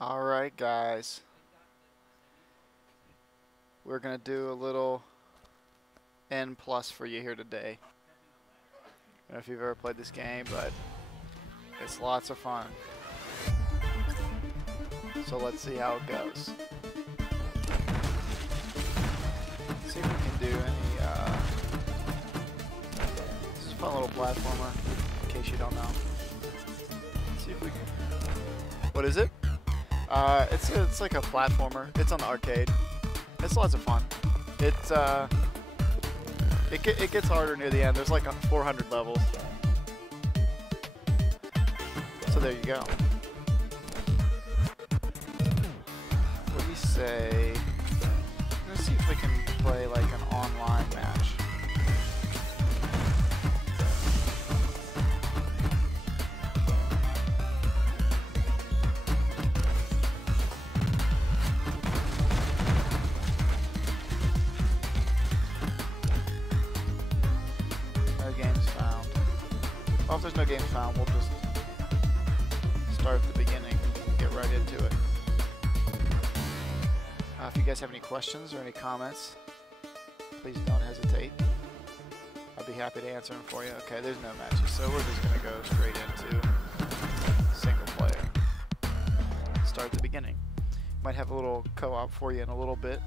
Alright guys, we're going to do a little N plus for you here today. I don't know if you've ever played this game, but it's lots of fun. So let's see how it goes. See if we can do any, this is a fun little platformer, in case you don't know. Let's see if we can, what is it? It's like a platformer. It's on the arcade. It's lots of fun. It's it gets harder near the end. There's like 400 levels. So there you go. What do you say? Let's see if we can play like an online match. Well, if there's no games found, we'll just start at the beginning and get right into it. If you guys have any questions or any comments, please don't hesitate. I'll be happy to answer them for you. Okay, there's no matches, so we're just going to go straight into single player. Start at the beginning. Might have a little co-op for you in a little bit.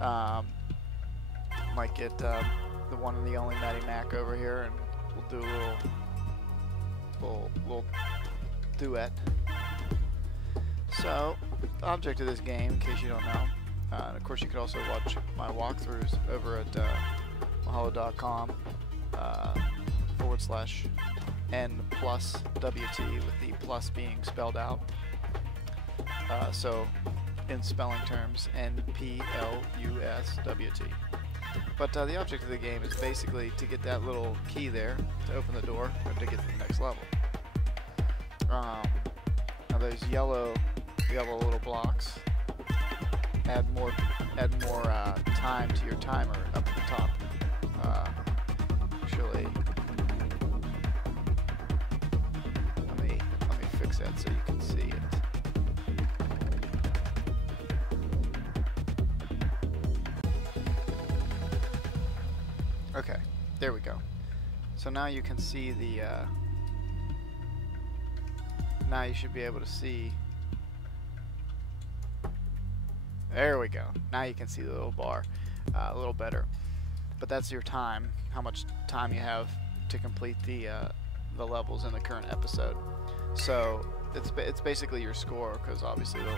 Might get the one and the only Matty Mac over here, and we'll do a little duet. So, the object of this game, in case you don't know, and of course you could also watch my walkthroughs over at mahalo.com /N+WT, with the plus being spelled out. So, in spelling terms, NPLUSWT. But the object of the game is basically to get that little key there to open the door or to get to the next level. Now those yellow little blocks add more time to your timer up at the top. Actually, let me fix that so you can see it. Okay, there we go. So now you can see the, now you should be able to see, there we go. Now you can see the little bar a little better. But that's your time, how much time you have to complete the levels in the current episode. So it's basically your score, because obviously the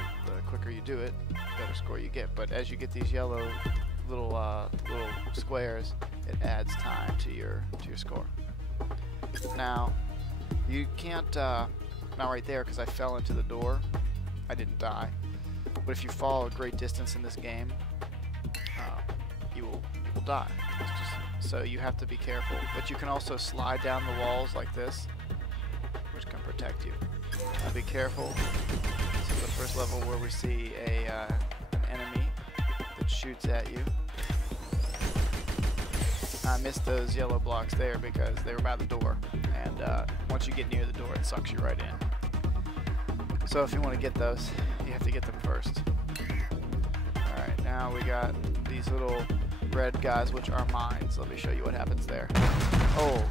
quicker you do it, the better score you get. But as you get these yellow little squares, it adds time to your score. Now you can't not right there, because I fell into the door. I didn't die, but if you fall a great distance in this game, you will die. So you have to be careful. But you can also slide down the walls like this, which can protect you. Now be careful. This is the first level where we see an enemy that shoots at you. I missed those yellow blocks there because they were by the door, and once you get near the door, it sucks you right in. So if you want to get those, you have to get them first. Alright, now we got these little red guys, which are mines. Let me show you what happens there. Oh,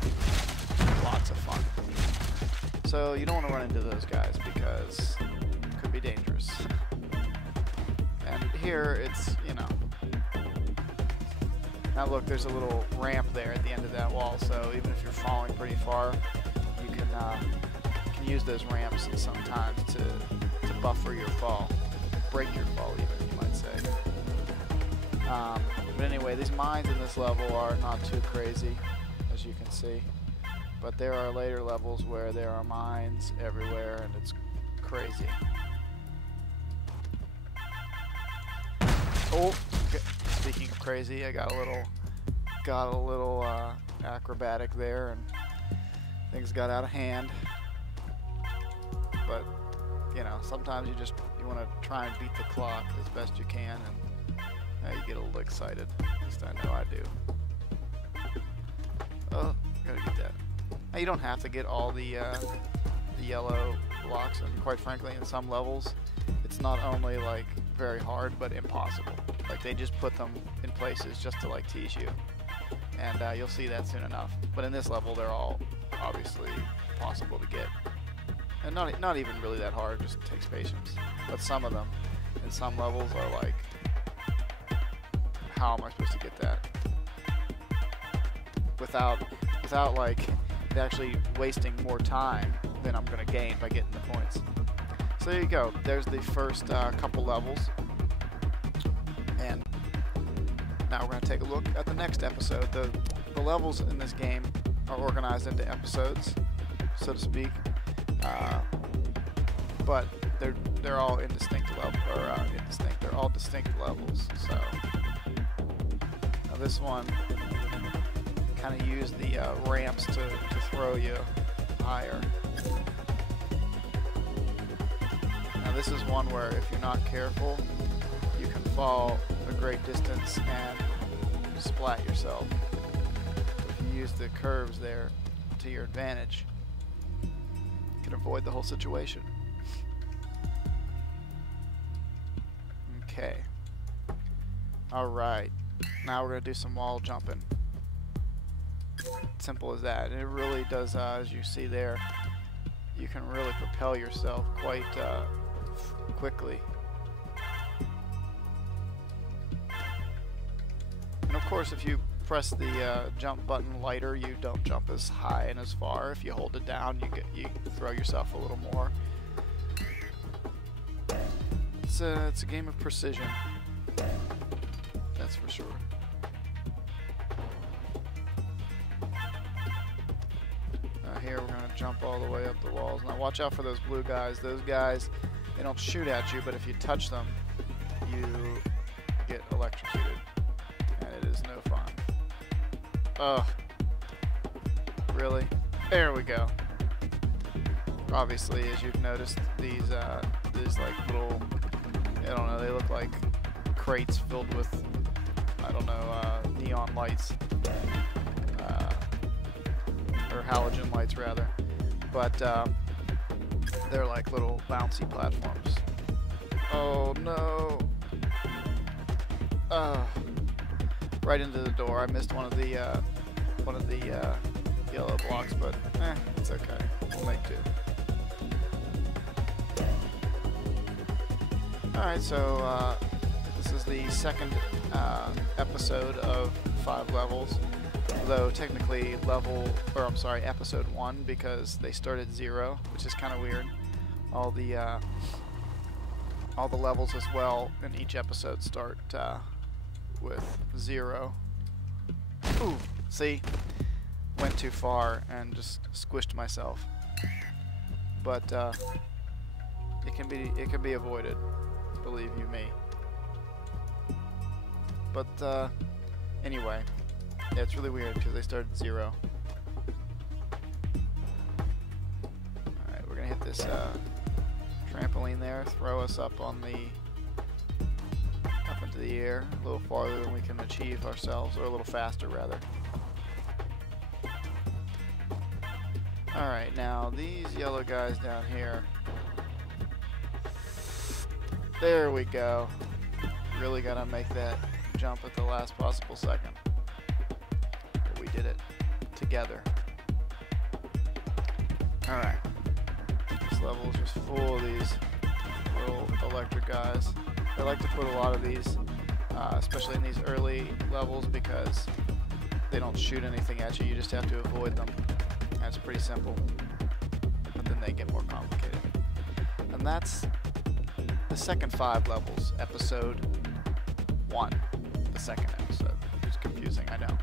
lots of fun. So you don't want to run into those guys because it could be dangerous. And here it's, you know, now look, there's a little ramp there at the end of that wall, so even if you're falling pretty far, you can use those ramps sometimes to buffer your fall, break your fall even, you might say. But anyway, these mines in this level are not too crazy, as you can see. But there are later levels where there are mines everywhere, and it's crazy. Oh, okay. Speaking of crazy, I got a little acrobatic there, and things got out of hand. But you know, sometimes you want to try and beat the clock as best you can, and you get a little excited. At least I know I do. Oh, gotta get that. Now you don't have to get all the yellow blocks blocks, and quite frankly, in some levels, it's not only like very hard, but impossible. Like they just put them in places just to like tease you, and you'll see that soon enough. But in this level, they're all obviously possible to get, and not even really that hard. Just takes patience. But some of them, in some levels, are like, how am I supposed to get that without like actually wasting more time than I'm gonna gain by getting the points? So there you go. There's the first couple levels, and now we're gonna take a look at the next episode. The levels in this game are organized into episodes, so to speak, but they're all indistinct They're all distinct levels. So now this one kind of use the ramps to throw you higher. Now this is one where if you're not careful, you can fall a great distance and splat yourself. If you use the curves there to your advantage, you can avoid the whole situation. Okay. Alright. Now we're going to do some wall jumping. Simple as that. And it really does, as you see there, you can really propel yourself quite quickly. And of course, if you press the jump button lighter, you don't jump as high and as far. If you hold it down, you throw yourself a little more. It's a game of precision, that's for sure. Here we're going to jump all the way up the walls. Now watch out for those blue guys. Those guys, they don't shoot at you, but if you touch them, you get electrocuted, and it is no fun. Ugh. Really? There we go. Obviously, as you've noticed, these like little, I don't know, they look like crates filled with, I don't know, neon lights. Or halogen lights rather, but they're like little bouncy platforms. Oh no! Right into the door. I missed one of the yellow blocks, but it's okay. We'll make do. All right, so this is the second episode of 5 levels. Though technically episode 1, because they started 0, which is kind of weird. All the levels as well in each episode start with 0. Ooh, see, went too far and just squished myself. But it can be avoided, believe you me. But anyway. Yeah, it's really weird because they started 0. Alright, we're gonna hit this trampoline there, throw us up into the air, a little farther than we can achieve ourselves, or a little faster rather. Alright, now these yellow guys down here. There we go. Really gotta make that jump at the last possible second. Did it together. Alright. This level is just full of these little electric guys. I like to put a lot of these, especially in these early levels, because they don't shoot anything at you. You just have to avoid them. And it's pretty simple. But then they get more complicated. And that's the second 5 levels, episode 1. The second episode. It's confusing, I know.